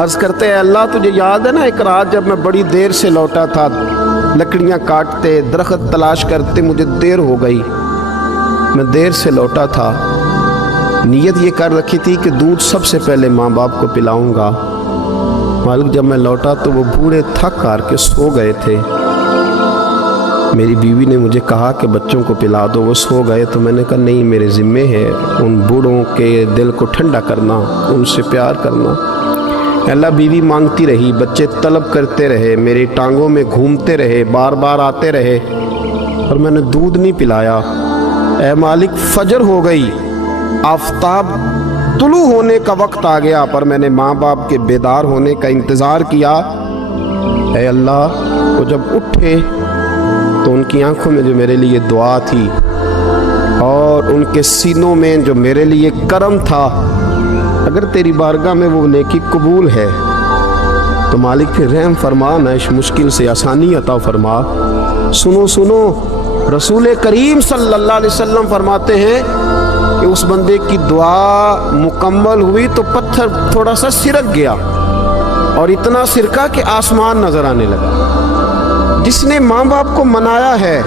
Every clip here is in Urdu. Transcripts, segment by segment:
عرض کرتے ہیں اللہ تجھے یاد ہے نا ایک رات جب میں بڑی دیر سے لوٹا تھا، لکڑیاں کاٹتے درخت تلاش کرتے مجھے دیر ہو گئی، میں دیر سے لوٹا تھا، نیت یہ کر رکھی تھی کہ دودھ سب سے پہلے ماں باپ کو پلاؤں گا۔ مالک جب میں لوٹا تو وہ بوڑھے تھک کر کے سو گئے تھے۔ میری بیوی نے مجھے کہا کہ بچوں کو پلا دو، وہ سو گئے، تو میں نے کہا نہیں، میرے ذمے ہے ان بوڑھوں کے دل کو ٹھنڈا کرنا، ان سے پیار کرنا۔ اللہ بیوی مانگتی رہی، بچے طلب کرتے رہے، میری ٹانگوں میں گھومتے رہے، بار بار آتے رہے، اور میں نے دودھ نہیں پلایا۔ اے مالک فجر ہو گئی، آفتاب طلوع ہونے کا وقت آ گیا، پر میں نے ماں باپ کے بیدار ہونے کا انتظار کیا۔ اے اللہ، وہ جب اٹھے تو ان کی آنکھوں میں جو میرے لیے دعا تھی اور ان کے سینوں میں جو میرے لیے کرم تھا، اگر تیری بارگاہ میں وہ نیکی قبول ہے تو مالک پھر رحم فرما، نہ اس مشکل سے آسانی عطا فرما۔ سنو سنو، رسول کریم صلی اللہ علیہ وسلم فرماتے ہیں کہ اس بندے کی دعا مکمل ہوئی تو پتھر تھوڑا سا سرک گیا، اور اتنا سرکا کہ آسمان نظر آنے لگا۔ جس نے ماں باپ کو منایا ہے،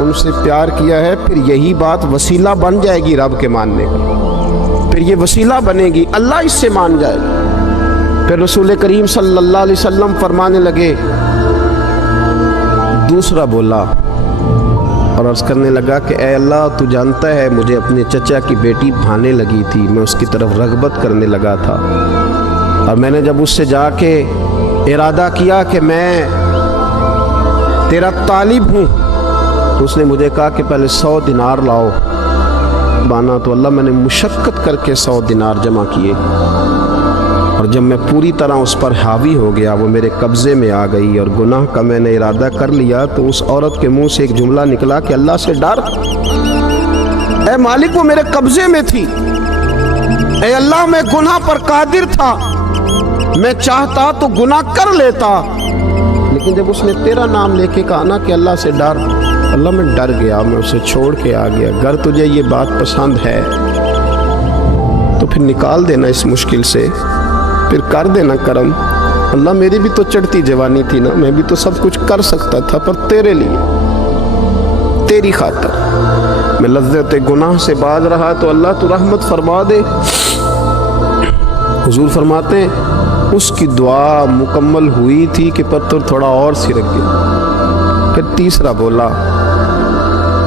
ان سے پیار کیا ہے، پھر یہی بات وسیلہ بن جائے گی رب کے ماننے کا، پھر یہ وسیلہ بنے گی، اللہ اس سے مان جائے گا۔ پھر رسول کریم صلی اللہ علیہ وسلم فرمانے لگے، دوسرا بولا اور عرض کرنے لگا کہ اے اللہ، تو جانتا ہے مجھے اپنے چچا کی بیٹی بھانے لگی تھی، میں اس کی طرف رغبت کرنے لگا تھا، اور میں نے جب اس سے جا کے ارادہ کیا کہ میں تیرا طالب ہوں، تو اس نے مجھے کہا کہ پہلے 100 دینار لاؤ بانا، تو اللہ میں نے مشقت کر کے 100 دینار جمع کیے، اور جب میں پوری طرح اس پر حاوی ہو گیا، وہ میرے قبضے میں آ گئی اور گناہ کا میں نے ارادہ کر لیا، تو اس عورت کے منہ سے ایک جملہ نکلا کہ اللہ سے ڈر۔ اے مالک، وہ میرے قبضے میں تھی، اے اللہ، میں گناہ پر قادر تھا، میں چاہتا تو گناہ کر لیتا، لیکن جب اس نے تیرا نام لے کے کہا نا کہ اللہ سے ڈر، اللہ میں ڈر گیا، میں اسے چھوڑ کے آ گیا۔ اگر تجھے یہ بات پسند ہے تو پھر نکال دینا اس مشکل سے، پھر کر دینا کرم۔ اللہ، میری بھی تو چڑھتی جوانی تھی نا، میں بھی تو سب کچھ کر سکتا تھا، پر تیرے لیے، تیری خاطر میں لذت گناہ سے باز رہا، تو اللہ تو رحمت فرما دے۔ حضور فرماتے ہیں اس کی دعا مکمل ہوئی تھی کہ پتھر تھوڑا اور سرک گیا۔ پھر تیسرا بولا،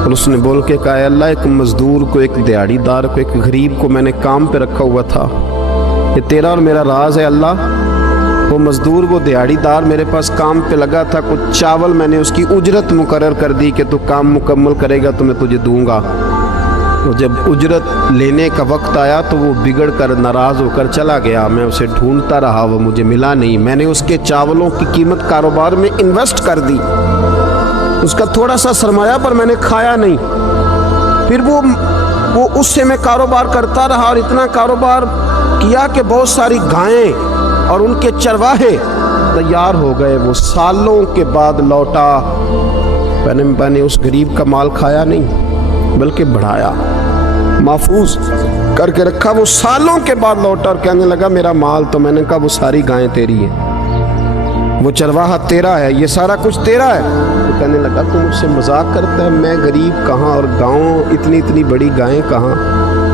اور اس نے بول کے کہا، اے اللہ، ایک مزدور کو، ایک دیہڑی دار کو، ایک غریب کو میں نے کام پہ رکھا ہوا تھا، یہ تیرا اور میرا راز ہے اللہ۔ وہ مزدور، وہ دیہڑی دار میرے پاس کام پہ لگا تھا، کچھ چاول میں نے اس کی اجرت مقرر کر دی کہ تو کام مکمل کرے گا تو میں تجھے دوں گا۔ وہ جب اجرت لینے کا وقت آیا تو وہ بگڑ کر ناراض ہو کر چلا گیا، میں اسے ڈھونڈتا رہا، وہ مجھے ملا نہیں، میں نے اس کے چاولوں کی قیمت کاروبار میں انویسٹ کر دی، اس کا تھوڑا سا سرمایہ پر میں نے کھایا نہیں، پھر وہ اس سے میں کاروبار کرتا رہا، اور اتنا کاروبار کیا کہ بہت ساری گائیں اور ان کے چرواہے تیار ہو گئے۔ وہ سالوں کے بعد لوٹا، میں نے اس غریب کا مال کھایا نہیں بلکہ بڑھایا، محفوظ کر کے رکھا۔ وہ سالوں کے بعد لوٹا اور کہنے لگا میرا مال، تو میں نے کہا وہ ساری گائیں تیری ہیں، وہ چرواہا تیرا ہے، یہ سارا کچھ تیرا ہے۔ تو کہنے لگا تو مجھ سے مذاق کرتا ہے، میں غریب کہاں اور گاؤں اتنی بڑی گائیں کہاں،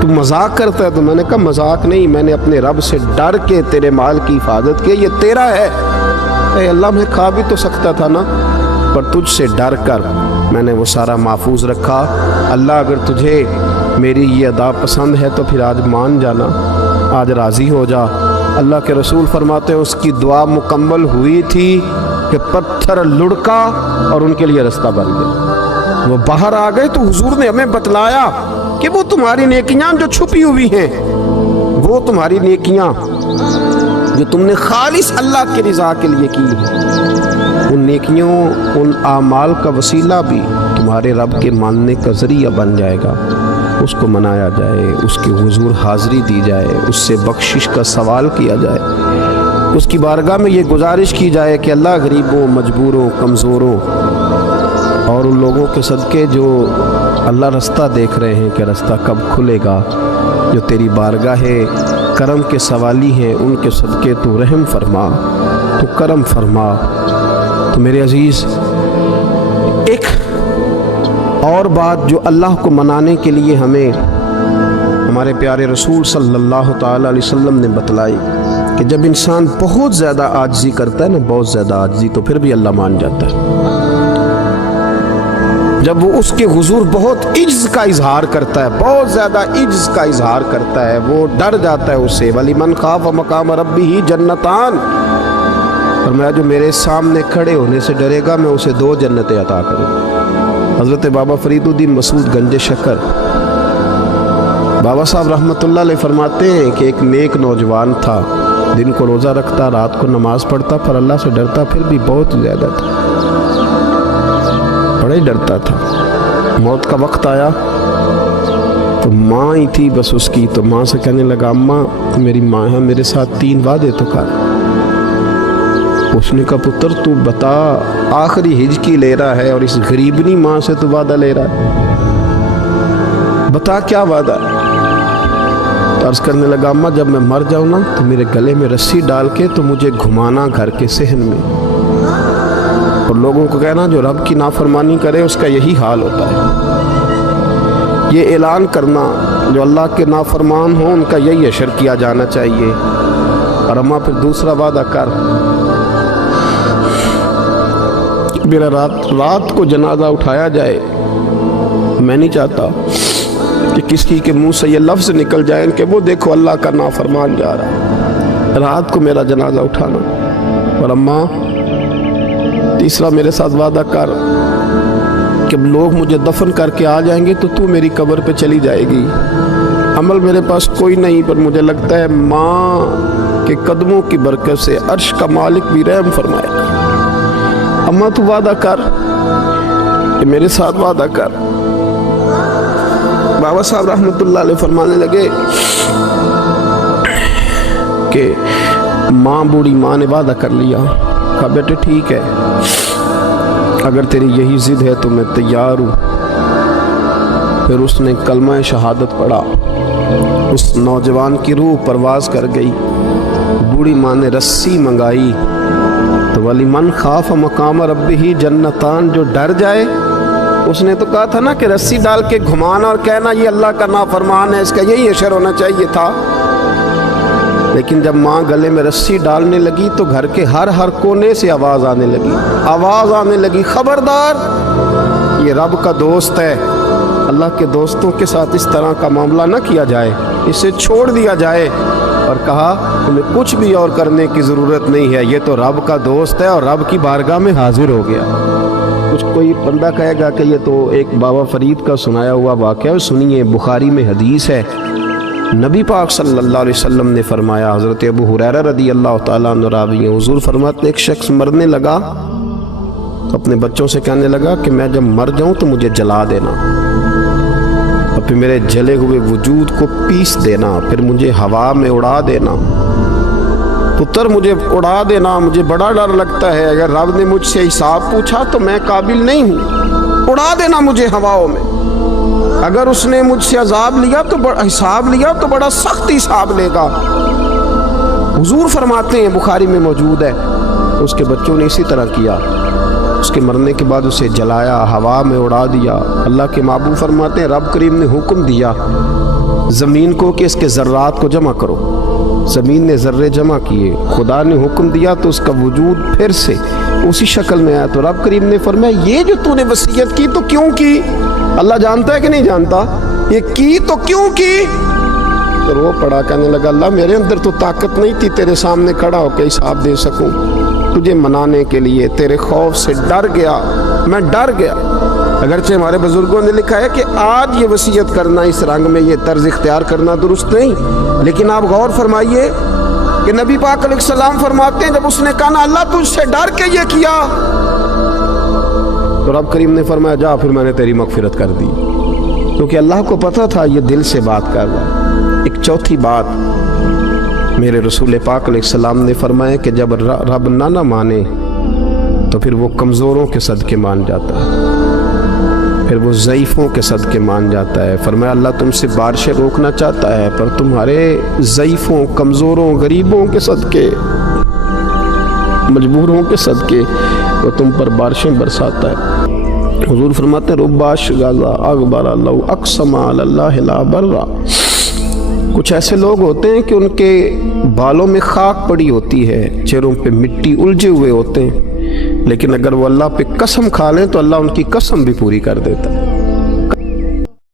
تو مذاق کرتا ہے۔ تو میں نے کہا مذاق نہیں، میں نے اپنے رب سے ڈر کے تیرے مال کی حفاظت کی، یہ تیرا ہے۔ اے اللہ، میں کھا بھی تو سکتا تھا نا، پر تجھ سے ڈر کر میں نے وہ سارا محفوظ رکھا۔ اللہ، اگر تجھے میری یہ ادا پسند ہے تو پھر آج مان جانا، آج راضی ہو جا۔ اللہ کے رسول فرماتے ہیں اس کی دعا مکمل ہوئی تھی کہ پتھر لڑکا اور ان کے لیے رستہ بن گیا، وہ باہر آ گئے۔ تو حضور نے ہمیں بتلایا کہ وہ تمہاری نیکیاں جو چھپی ہوئی ہیں، وہ تمہاری نیکیاں جو تم نے خالص اللہ کی رضا کے لیے کی ہیں، ان نیکیوں، ان اعمال کا وسیلہ بھی تمہارے رب کے ماننے کا ذریعہ بن جائے گا۔ اس کو منایا جائے، اس کے حضور حاضری دی جائے، اس سے بخشش کا سوال کیا جائے، اس کی بارگاہ میں یہ گزارش کی جائے کہ اللہ، غریبوں، مجبوروں، کمزوروں اور ان لوگوں کے صدقے جو اللہ رستہ دیکھ رہے ہیں کہ رستہ کب کھلے گا، جو تیری بارگاہ کرم کے سوالی ہیں، ان کے صدقے تو رحم فرما، تو کرم فرما۔ تو میرے عزیز، ایک اور بات جو اللہ کو منانے کے لیے ہمیں ہمارے پیارے رسول صلی اللہ تعالیٰ علیہ وسلم نے بتلائی کہ جب انسان بہت زیادہ عاجزی کرتا ہے نا، بہت زیادہ عاجزی، تو پھر بھی اللہ مان جاتا ہے۔ جب وہ اس کے حضور بہت عجز کا اظہار کرتا ہے، بہت زیادہ عجز کا اظہار کرتا ہے، وہ ڈر جاتا ہے اس سے۔ وَلِمَنْ خَافَ مَقَامَ رَبِّهِ جَنَّتَانِ، اور میں جو میرے سامنے کھڑے ہونے سے ڈرے گا، میں اسے 2 جنتیں عطا کروں۔ حضرت بابا فرید الدین مسعود گنج شکر بابا صاحب رحمۃ اللہ علیہ فرماتے ہیں کہ ایک نیک نوجوان تھا، دن کو روزہ رکھتا، رات کو نماز پڑھتا، پر اللہ سے ڈرتا پھر بھی بہت زیادہ تھا، بڑا ہی ڈرتا تھا۔ موت کا وقت آیا تو ماں ہی تھی بس اس کی، تو ماں سے کہنے لگا، اماں میری ماں ہے، میرے ساتھ 3 وعدے تو کر۔ اس نے کہا، پتر تو بتا، آخری ہجکی لے رہا ہے اور اس غریبنی ماں سے تو وعدہ لے رہا ہے، بتا کیا وعدہ ہے؟ عرض کرنے لگا، اماں جب میں مر جاؤں نا تو میرے گلے میں رسی ڈال کے تو مجھے گھمانا گھر کے صحن میں، اور لوگوں کو کہنا جو رب کی نافرمانی کرے اس کا یہی حال ہوتا ہے۔ یہ اعلان کرنا جو اللہ کے نافرمان ہوں ان کا یہی اشر کیا جانا چاہیے۔ اور اماں پھر دوسرا وعدہ کر، میرا رات کو جنازہ اٹھایا جائے، میں نہیں چاہتا کہ کسی کے منہ سے یہ لفظ نکل جائیں کہ وہ دیکھو اللہ کا نافرمان جا رہا ہے، رات کو میرا جنازہ اٹھانا۔ اور اماں تیسرا میرے ساتھ وعدہ کر کہ لوگ مجھے دفن کر کے آ جائیں گے تو میری قبر پہ چلی جائے گی، عمل میرے پاس کوئی نہیں، پر مجھے لگتا ہے ماں کے قدموں کی برکت سے عرش کا مالک بھی رحم فرمائے گا۔ اماں تو وعدہ کر کہ میرے ساتھ وعدہ کر۔ بابا صاحب رحمۃ اللہ علیہ فرمانے لگے کہ ماں، بوڑھی ماں نے وعدہ کر لیا۔ کہا بیٹے ٹھیک ہے، اگر تیری یہی ضد ہے تو میں تیار ہوں۔ پھر اس نے کلمہ شہادت پڑھا، اس نوجوان کی روح پرواز کر گئی۔ بوڑھی ماں نے رسی منگائی تو وَلِمَنْ خَافَ مَقَامَ رَبِّهِ جَنَّتَانِ، جو ڈر جائے، اس نے تو کہا تھا نا کہ رسی ڈال کے گھمانا اور کہنا یہ اللہ کا نافرمان ہے، اس کا یہی اشر ہونا چاہیے تھا۔ لیکن جب ماں گلے میں رسی ڈالنے لگی تو گھر کے ہر کونے سے آواز آنے لگی، خبردار یہ رب کا دوست ہے، اللہ کے دوستوں کے ساتھ اس طرح کا معاملہ نہ کیا جائے، اسے چھوڑ دیا جائے۔ اور کہا تمہیں کچھ بھی اور کرنے کی ضرورت نہیں ہے، یہ تو رب کا دوست ہے اور رب کی بارگاہ میں حاضر ہو گیا۔ کچھ کوئی بندہ کہے گا کہ یہ تو ایک بابا فرید کا سنایا ہوا واقعہ ہے، سنیے، بخاری میں حدیث ہے، نبی پاک صلی اللہ علیہ وسلم نے فرمایا، حضرت ابو ہریرہ رضی اللہ تعالیٰ عنہ راوی ہیں، حضور فرماتے ایک شخص مرنے لگا تو اپنے بچوں سے کہنے لگا کہ میں جب مر جاؤں تو مجھے جلا دینا، اور پھر میرے جلے ہوئے وجود کو پیس دینا، پھر مجھے ہوا میں اڑا دینا۔ پتر مجھے اڑا دینا، مجھے بڑا ڈر لگتا ہے، اگر رب نے مجھ سے حساب پوچھا تو میں قابل نہیں ہوں، اڑا دینا مجھے ہواؤں میں۔ اگر اس نے مجھ سے عذاب لیا تو حساب لیا تو بڑا سخت حساب لے گا۔ حضور فرماتے ہیں، بخاری میں موجود ہے، اس کے بچوں نے اسی طرح کیا، اس کے مرنے کے بعد اسے جلایا، ہوا میں اڑا دیا۔ اللہ کے محبوب فرماتے ہیں رب کریم نے حکم دیا زمین کو کہ اس کے ذرات کو جمع کرو، زمین نے ذرے جمع کیے، خدا نے حکم دیا تو اس کا وجود پھر سے اسی شکل میں آیا۔ تو رب کریم نے فرمایا یہ جو تو نے وصیت کی تو کیوں کی؟ اللہ جانتا ہے کہ نہیں جانتا؟ یہ کی تو کیوں کی؟ تو رو پڑا، کہنے لگا اللہ میرے اندر تو طاقت نہیں تھی تیرے سامنے کھڑا ہو کے حساب دے سکوں، تجھے منانے کے لیے تیرے خوف سے ڈر گیا، میں ڈر گیا۔ اگرچہ ہمارے بزرگوں نے لکھا ہے کہ آج یہ وصیت کرنا، اس رنگ میں یہ طرز اختیار کرنا درست نہیں، لیکن آپ غور فرمائیے کہ نبی پاک علیہ السلام فرماتے ہیں جب اس نے کہا نا اللہ تجھ سے ڈر کے یہ کیا، تو رب کریم نے فرمایا جا پھر میں نے تیری مغفرت کر دی، کیونکہ اللہ کو پتہ تھا یہ دل سے بات کر رہا۔ ایک چوتھی بات میرے رسول پاک علیہ السلام نے فرمایا کہ جب رب نہ مانے تو پھر وہ کمزوروں کے صدقے مان جاتا ہے۔ پھر وہ ضعیفوں کے صدقے مان جاتا ہے۔ فرمایا اللہ تم سے بارشیں روکنا چاہتا ہے، پر تمہارے ضعیفوں، کمزوروں، غریبوں کے صدقے، مجبوروں کے صدقے وہ تم پر بارشیں برساتا ہے۔ حضور فرماتے ہیں رب اشغاذا اغبر لو اقسم علی اللہ لا برا۔ کچھ ایسے لوگ ہوتے ہیں کہ ان کے بالوں میں خاک پڑی ہوتی ہے، چہروں پہ مٹی الجھے ہوئے ہوتے ہیں، لیکن اگر وہ اللہ پہ قسم کھا لیں تو اللہ ان کی قسم بھی پوری کر دیتا ہے۔